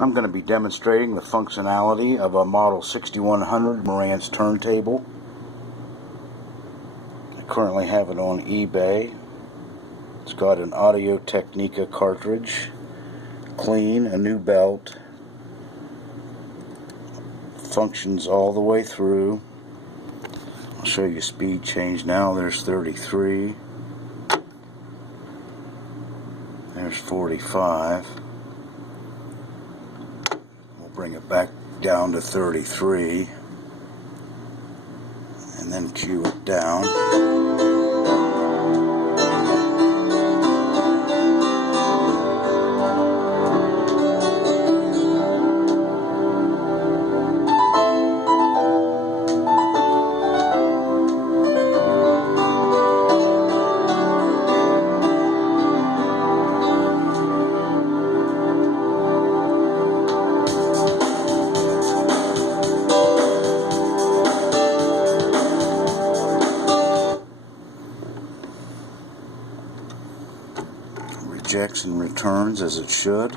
I'm going to be demonstrating the functionality of a Model 6100 Marantz turntable. I currently have it on eBay. It's got an Audio-Technica cartridge, clean, a new belt, functions all the way through. I'll show you speed change now. There's 33. There's 45. We'll bring it back down to 33 and then cue it down. Rejects and returns as it should.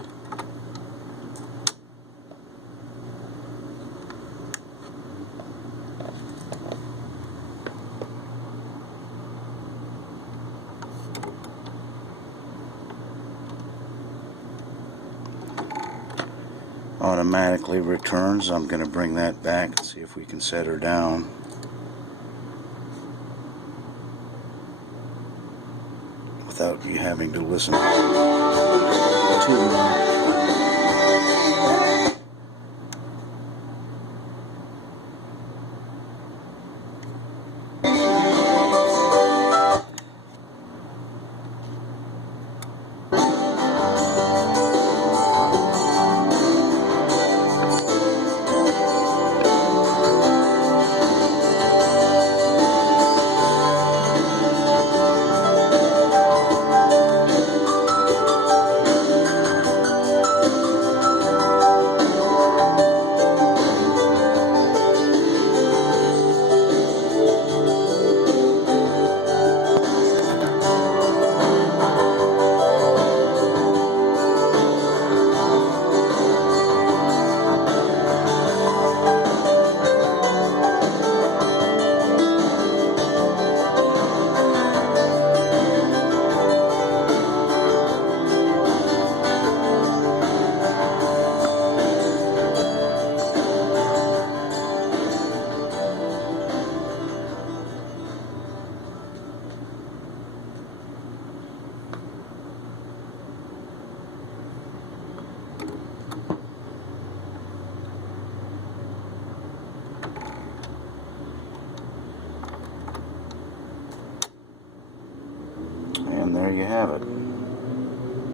Automatically returns. I'm going to bring that back and see if we can set her down. Without you having to listen too much. And there you have it.